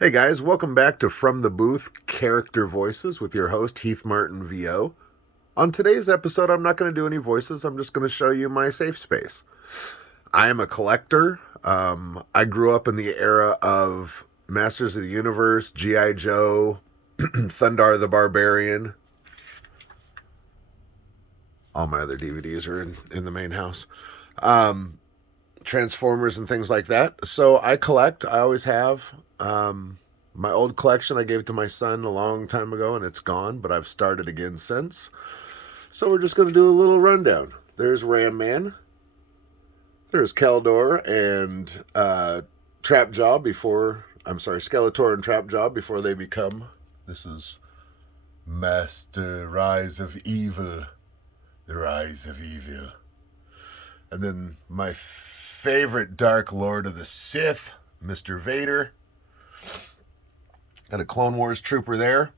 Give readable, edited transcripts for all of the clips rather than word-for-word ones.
Hey guys, welcome back to From the Booth Character Voices with your host Heath Martin VO. On today's episode, I'm not going to do any voices. I'm just going to show you my safe space. I am a collector. I grew up in the era of Masters of the Universe, G.I. Joe, Thundar the Barbarian. All my other DVDs are in the main house. Transformers and things like that. So I collect. I always have. My old collection I gave to my son a long time ago and it's gone, but I've started again since. So we're just going to do a little rundown. There's Ram Man. There's Keldor and Skeletor and Trapjaw before they become. This is Master Rise of Evil. The Rise of Evil. And then my favorite Dark Lord of the Sith, Mr. Vader. And a Clone Wars trooper there.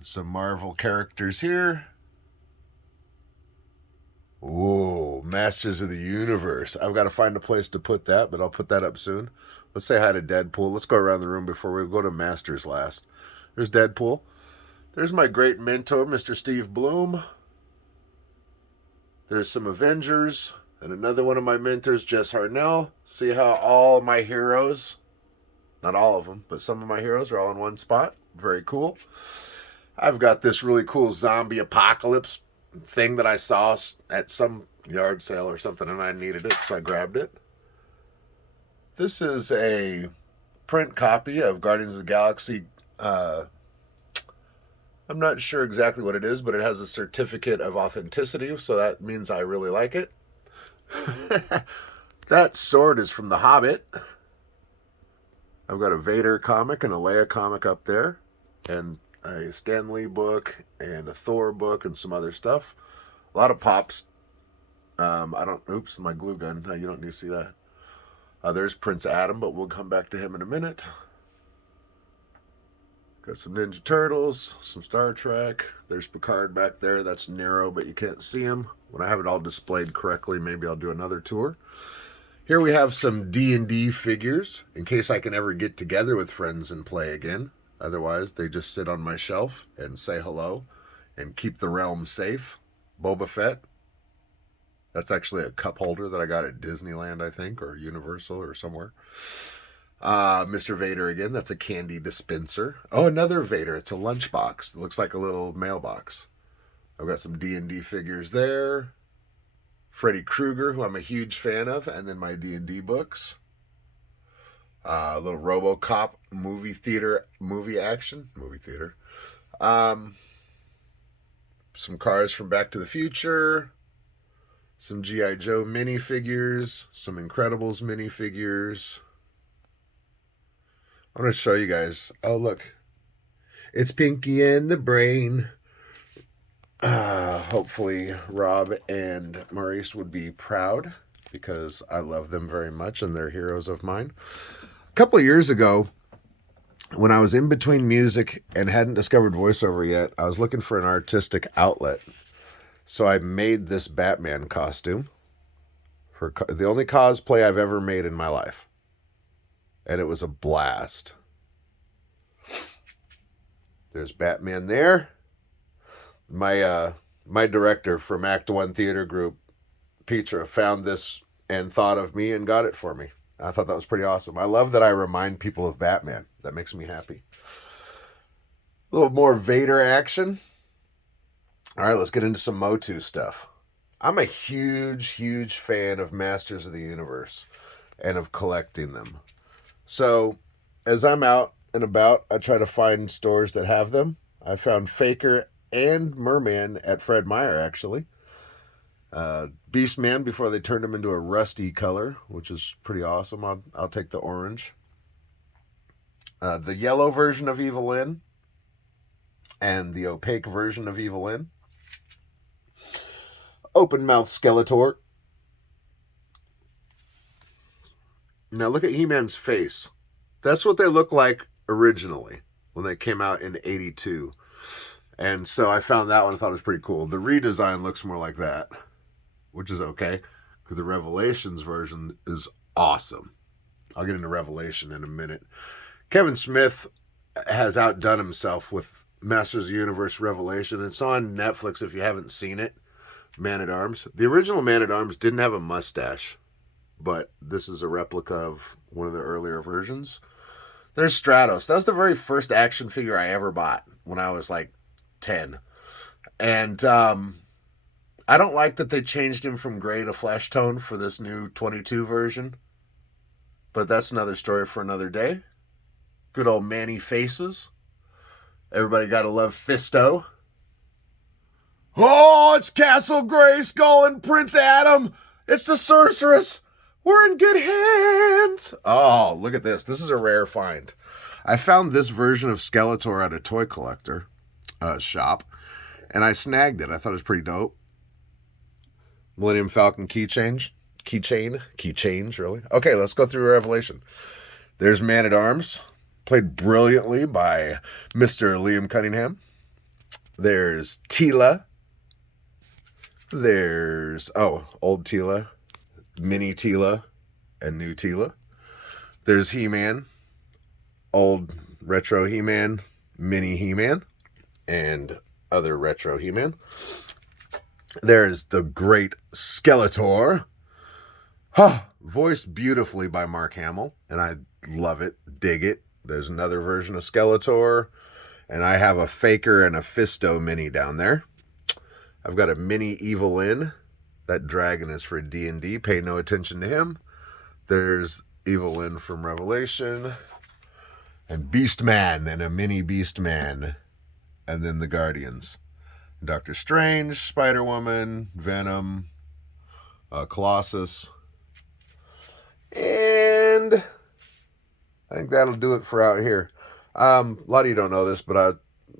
Some Marvel characters here. Whoa, Masters of the Universe. I've got to find a place to put that, but I'll put that up soon. Let's say hi to Deadpool. Let's go around the room before we go to Masters last. There's Deadpool. There's my great mentor, Mr. Steve Bloom. There's some Avengers. And another one of my mentors, Jess Harnell. See how all my heroes, not all of them, but some of my heroes are all in one spot. Very cool. I've got this really cool zombie apocalypse thing that I saw at some yard sale or something, and I needed it, so I grabbed it. This is a print copy of Guardians of the Galaxy. I'm not sure exactly what it is, but it has a certificate of authenticity, so that means I really like it. That sword is from The Hobbit. I've got a Vader comic and a Leia comic up there, and a Stan Lee book and a Thor book and some other stuff. A lot of pops. Oops, my glue gun. You don't need to see that. There's Prince Adam, but we'll come back to him in a minute. Got some Ninja Turtles, some Star Trek. There's Picard back there. That's Nero, but you can't see him. When I have it all displayed correctly, maybe I'll do another tour. Here we have some D&D figures, in case I can ever get together with friends and play again. Otherwise, they just sit on my shelf and say hello and keep the realm safe. Boba Fett. That's actually a cup holder that I got at Disneyland, I think, or Universal or somewhere. Mr. Vader again. That's a candy dispenser. Oh, another Vader. It's a lunchbox. It looks like a little mailbox. I've got some D&D figures there. Freddy Krueger, who I'm a huge fan of, and then my D&D books. A little RoboCop movie theater. Some cars from Back to the Future. Some G.I. Joe minifigures. Some Incredibles minifigures. I'm going to show you guys. Oh, look. It's Pinky and the Brain. Hopefully Rob and Maurice would be proud because I love them very much and they're heroes of mine. A couple of years ago, when I was in between music and hadn't discovered voiceover yet, I was looking for an artistic outlet. So I made this Batman costume for the only cosplay I've ever made in my life. And it was a blast. There's Batman there. My director from Act One Theater Group, Petra, found this and thought of me and got it for me. I thought that was pretty awesome. I love that I remind people of Batman. That makes me happy. A little more Vader action. All right, let's get into some Motu stuff. I'm a huge, huge fan of Masters of the Universe and of collecting them. So as I'm out and about, I try to find stores that have them. I found Faker and Merman at Fred Meyer, actually. Beastman before they turned him into a rusty color, which is pretty awesome. I'll take the orange. The yellow version of Evelyn and the opaque version of Evelyn. Open mouth Skeletor. Now look at He-Man's face. That's what they look like originally when they came out in '82. And so I found that one. I thought it was pretty cool. The redesign looks more like that, which is okay because the Revelations version is awesome. I'll get into Revelation in a minute. Kevin Smith has outdone himself with Masters of the Universe Revelation. It's on Netflix if you haven't seen it. Man-at-Arms. The original Man-at-Arms didn't have a mustache, but this is a replica of one of the earlier versions. There's Stratos. That was the very first action figure I ever bought when I was like 10. And I don't like that they changed him from gray to flesh tone for this new 22 version. But that's another story for another day. Good old Manny Faces. Everybody gotta love Fisto. Oh, it's Castle Grayskull and Prince Adam. It's the Sorceress. We're in good hands. Oh, look at this. This is a rare find. I found this version of Skeletor at a toy collector shop, and I snagged it. I thought it was pretty dope. Millennium Falcon keychains, really. Okay, let's go through Revelation. There's Man-at-Arms, played brilliantly by Mr. Liam Cunningham. There's Teela. There's, old Teela, mini Teela, and new Teela. There's He-Man, old retro He-Man, mini He-Man, and other retro He-Man. There's the great Skeletor, voiced beautifully by Mark Hamill, and I love it, dig it. There's another version of Skeletor, and I have a Faker and a Fisto mini down there. I've got a mini Evelyn. That dragon is for D&D. Pay no attention to him. There's Evelyn from Revelation. And Beastman and a mini Beastman. And then the Guardians. Doctor Strange, Spider-Woman, Venom, Colossus. And I think that'll do it for out here. A lot of you don't know this, but I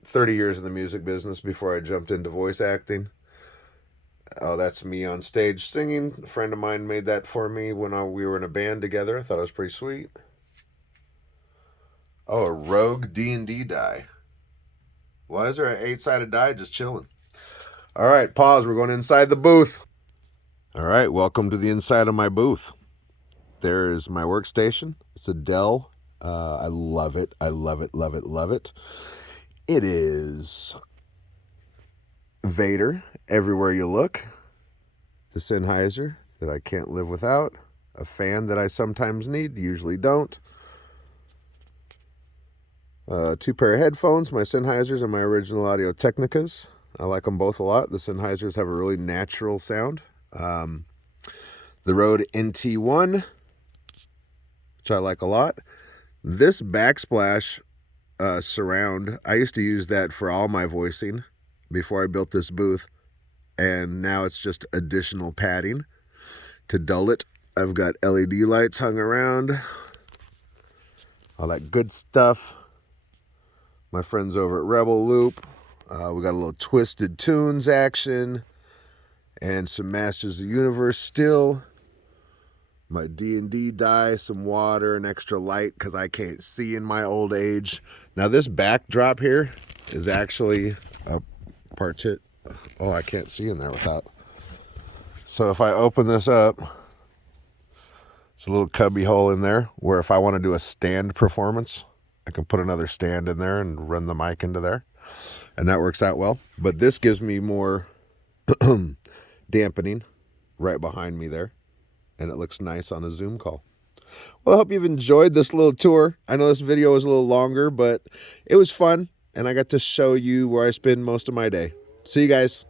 30 years in the music business before I jumped into voice acting. Oh, that's me on stage singing. A friend of mine made that for me when we were in a band together. I thought it was pretty sweet. Oh, a rogue D&D die. Why is there an 8-sided die just chilling? All right, pause. We're going inside the booth. All right, welcome to the inside of my booth. There is my workstation. It's a Dell. I love it. I love it, love it, love it. It is Vader everywhere you look. The Sennheiser that I can't live without. A fan that I sometimes need, usually don't. 2 pair of headphones, my Sennheisers and my original Audio Technicas. I like them both a lot. The Sennheisers have a really natural sound. The Rode NT1, which I like a lot. This Backsplash surround, I used to use that for all my voicing before I built this booth, and now it's just additional padding to dull it. I've got LED lights hung around, all that good stuff. My friends over at Rebel Loop, we got a little Twisted Tunes action and some Masters of the Universe still. My D&D die, some water, an extra light because I can't see in my old age. Now this backdrop here is actually a oh, I can't see in there without. So if I open this up, it's a little cubby hole in there where if I want to do a stand performance, I can put another stand in there and run the mic into there. And that works out well. But this gives me more dampening right behind me there. And it looks nice on a Zoom call. Well, I hope you've enjoyed this little tour. I know this video was a little longer, but it was fun. And I got to show you where I spend most of my day. See you guys.